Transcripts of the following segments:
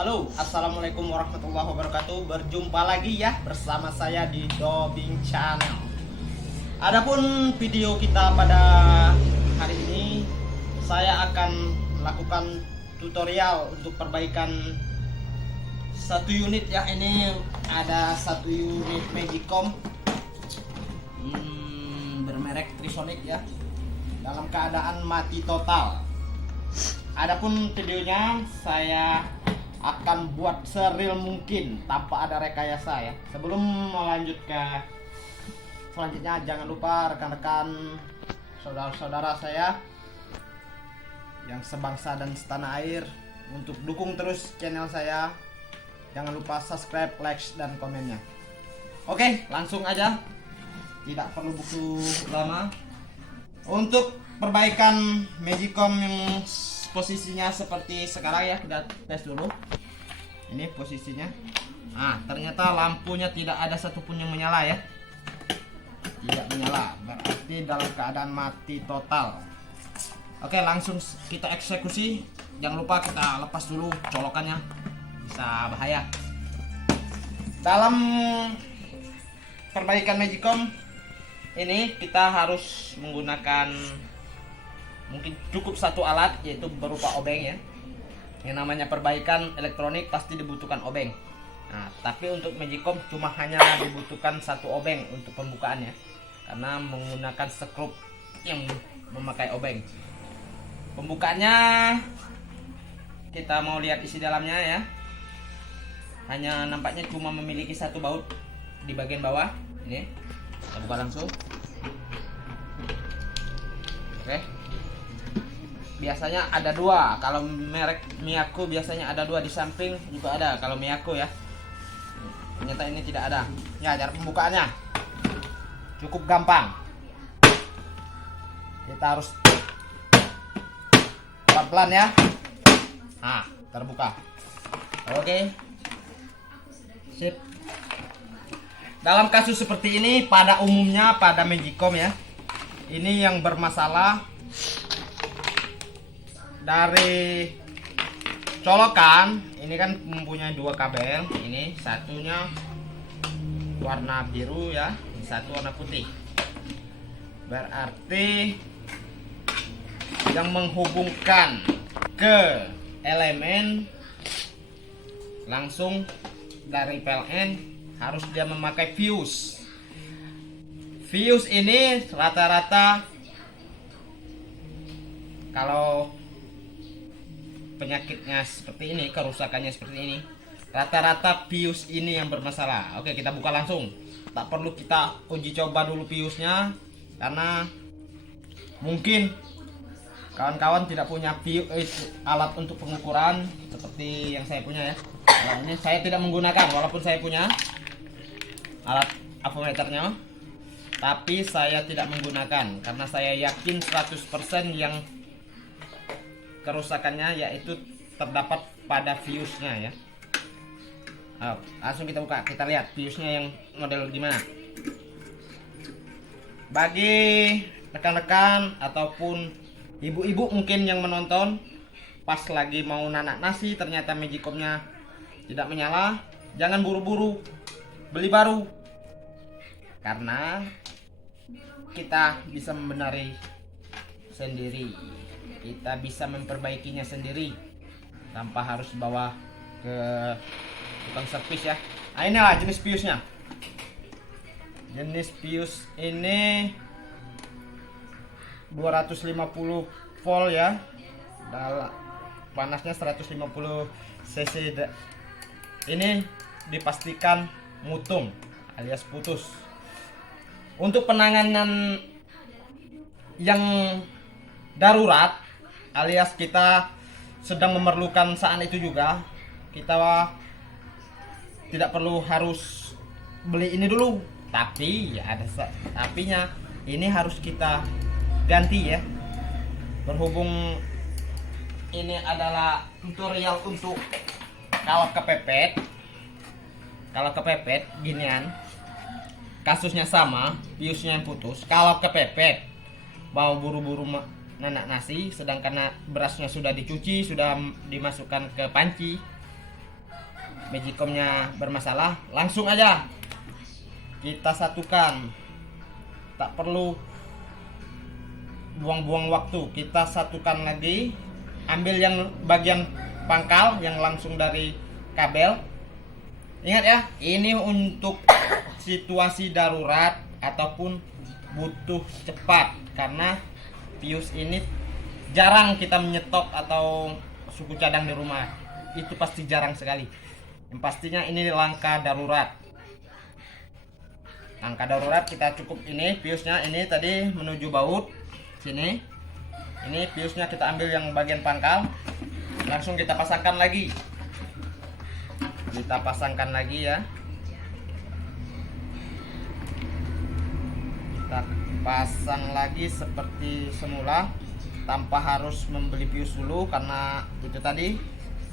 Halo, assalamualaikum warahmatullahi wabarakatuh. Berjumpa lagi ya bersama saya di Dobing Channel. Adapun video kita pada hari ini, saya akan melakukan tutorial untuk perbaikan satu unit ya. Ini ada satu unit Magicom bermerek Trisonic ya, dalam keadaan mati total. Adapun videonya saya akan buat seril mungkin tanpa ada rekayasa ya. Sebelum melanjut ke selanjutnya, jangan lupa rekan-rekan saudara-saudara saya yang sebangsa dan setanah air untuk dukung terus channel saya. Jangan lupa subscribe, like, dan komennya. Oke, langsung aja, tidak perlu buku lama. Untuk perbaikan Magicom yang posisinya seperti sekarang ya, kita tes dulu. Ini posisinya. Nah, ternyata lampunya tidak ada satupun yang menyala ya. Tidak menyala, berarti dalam keadaan mati total. Oke, langsung kita eksekusi. Jangan lupa kita lepas dulu colokannya, bisa bahaya. Dalam perbaikan Magicom ini kita harus menggunakan mungkin cukup satu alat, yaitu berupa obeng ya. Yang namanya perbaikan elektronik pasti dibutuhkan obeng. Nah, tapi untuk Magicom cuma hanya dibutuhkan satu obeng untuk pembukaannya, karena menggunakan skrup yang memakai obeng. Pembukaannya kita mau lihat isi dalamnya ya. Hanya nampaknya cuma memiliki satu baut di bagian bawah. Ini kita buka langsung. Oke. Biasanya ada dua. Kalau merek Miyako biasanya ada dua, di samping juga ada kalau Miyako ya. Ternyata ini tidak ada. Ya, cara pembukaannya cukup gampang. Kita harus pelan-pelan ya. Nah, terbuka. Oke. Sip. Dalam kasus seperti ini pada umumnya pada Magicom ya, ini yang bermasalah dari colokan. Ini kan mempunyai dua kabel, ini satunya warna biru ya, ini satu warna putih. Berarti yang menghubungkan ke elemen langsung dari PLN harus dia memakai fuse. Fuse ini rata-rata kalau penyakitnya seperti ini, kerusakannya seperti ini, rata-rata fuse ini yang bermasalah. Oke, kita buka langsung. Tak perlu kita uji coba dulu fuse-nya, karena mungkin kawan-kawan tidak punya fuse, alat untuk pengukuran seperti yang saya punya ya. Nah, ini saya tidak menggunakan, walaupun saya punya alat avometernya, tapi saya tidak menggunakan karena saya yakin 100% yang kerusakannya yaitu terdapat pada fuse-nya ya. Langsung kita buka, kita lihat fuse-nya yang model gimana. Bagi rekan-rekan ataupun ibu-ibu mungkin yang menonton pas lagi mau nanak nasi ternyata Magicom-nya tidak menyala, jangan buru-buru beli baru, karena kita bisa membenari sendiri, kita bisa memperbaikinya sendiri tanpa harus bawa ke tukang servis ya. Nah, inilah jenis fuse-nya. Jenis fuse ini 250 volt ya, panasnya 150 cc. Ini dipastikan mutung alias putus. Untuk penanganan yang darurat alias kita sedang memerlukan saat itu juga, kita tidak perlu harus beli ini dulu, tapi ya ada tapinya, ini harus kita ganti ya. Berhubung ini adalah tutorial untuk kalau kepepet ginian, kasusnya sama, fuse-nya yang putus. Kalau kepepet mau buru-buru nanak nasi, sedangkan berasnya sudah dicuci, sudah dimasukkan ke panci, Magicomnya bermasalah, langsung aja kita satukan, tak perlu buang-buang waktu. Kita satukan lagi, ambil yang bagian pangkal yang langsung dari kabel. Ingat ya, ini untuk situasi darurat ataupun butuh cepat, karena fuse ini jarang kita menyetop atau suku cadang di rumah, itu pasti jarang sekali. Yang pastinya ini langkah darurat. Langkah darurat kita cukup ini fuse-nya ini tadi menuju baut sini. Ini fuse-nya kita ambil yang bagian pangkal, langsung kita pasangkan lagi. Kita pasangkan lagi ya. Kita pasang lagi seperti semula tanpa harus membeli fuse dulu, karena itu tadi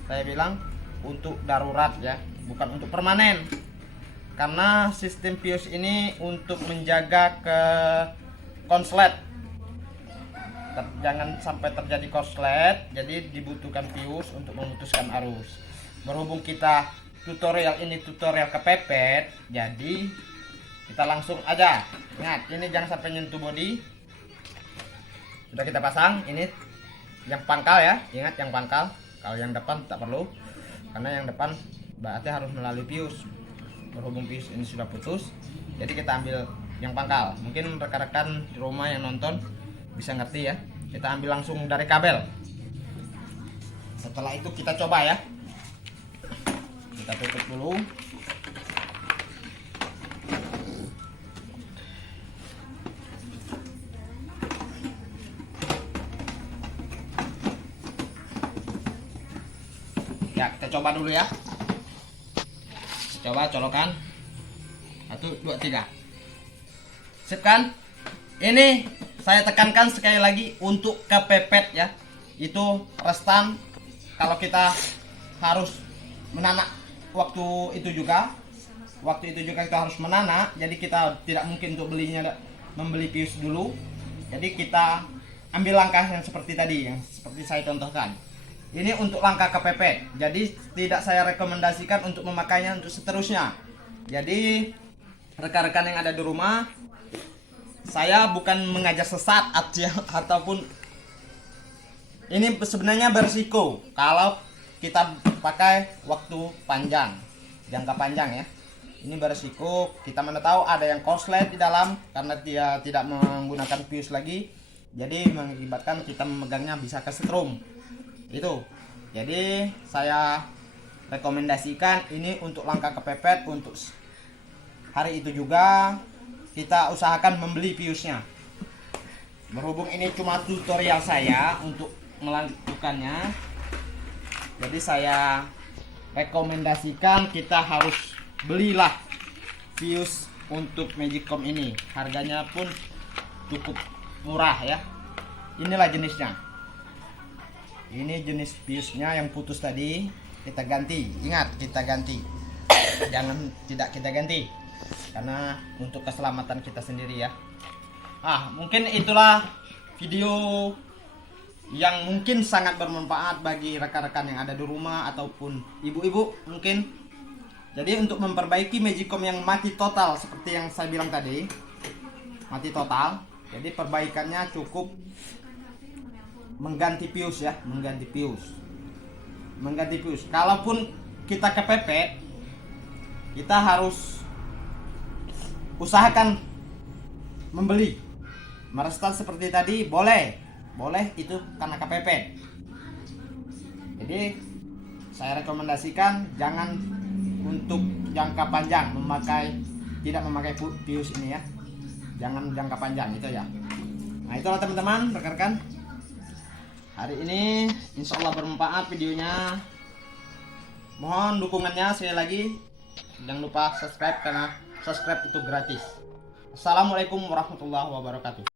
saya bilang untuk darurat ya, bukan untuk permanen. Karena sistem fuse ini untuk menjaga ke konslet, jangan sampai terjadi korslet, jadi dibutuhkan fuse untuk memutuskan arus. Berhubung kita tutorial ini tutorial kepepet, jadi kita langsung aja. Ingat, ini jangan sampai nyentuh bodi. Sudah kita pasang, ini yang pangkal ya, ingat yang pangkal. Kalau yang depan tak perlu, karena yang depan berarti harus melalui fuse. Berhubung fuse ini sudah putus, jadi kita ambil yang pangkal. Mungkin rekan-rekan di rumah yang nonton bisa ngerti ya. Kita ambil langsung dari kabel. Setelah itu kita coba ya. Kita tutup dulu. Ya, kita coba dulu ya. Coba colokan. 1, 2, 3. Sip kan? Ini saya tekankan sekali lagi untuk kepepet ya. Itu restan kalau kita harus menanak waktu itu juga. Waktu itu juga kita harus menanak, jadi kita tidak mungkin untuk membeli fuse dulu. Jadi kita ambil langkah yang seperti tadi, yang seperti saya contohkan. Ini untuk langkah kepepet, jadi tidak saya rekomendasikan untuk memakainya untuk seterusnya. Jadi rekan-rekan yang ada di rumah, saya bukan mengajak sesat ataupun ini sebenarnya berisiko kalau kita pakai waktu panjang, jangka panjang ya. Ini berisiko, kita mana tahu ada yang korslet di dalam karena dia tidak menggunakan fuse lagi, jadi mengakibatkan kita memegangnya bisa kesetrum. Itu jadi saya rekomendasikan ini untuk langkah kepepet. Untuk hari itu juga kita usahakan membeli fuse-nya. Berhubung ini cuma tutorial saya untuk melakukannya, jadi saya rekomendasikan kita harus belilah fuse untuk Magicom ini. Harganya pun cukup murah ya. Inilah jenisnya. Ini jenis fuse-nya yang putus tadi, kita ganti. Ingat, kita ganti. Jangan tidak kita ganti, karena untuk keselamatan kita sendiri ya. Mungkin itulah video yang mungkin sangat bermanfaat bagi rekan-rekan yang ada di rumah ataupun ibu-ibu mungkin. Jadi untuk memperbaiki Magicom yang mati total seperti yang saya bilang tadi, mati total. Jadi perbaikannya cukup mengganti fuse ya, mengganti fuse. Kalaupun kita kepepet, kita harus usahakan membeli. Merestan seperti tadi boleh itu karena kepepet. Jadi saya rekomendasikan jangan untuk jangka panjang tidak memakai fuse ini ya. Jangan jangka panjang itu ya. Nah, itulah teman-teman, rekan-rekan. Hari ini insya Allah bermanfaat videonya. Mohon dukungannya sekali lagi. Jangan lupa subscribe, karena subscribe itu gratis. Assalamualaikum warahmatullahi wabarakatuh.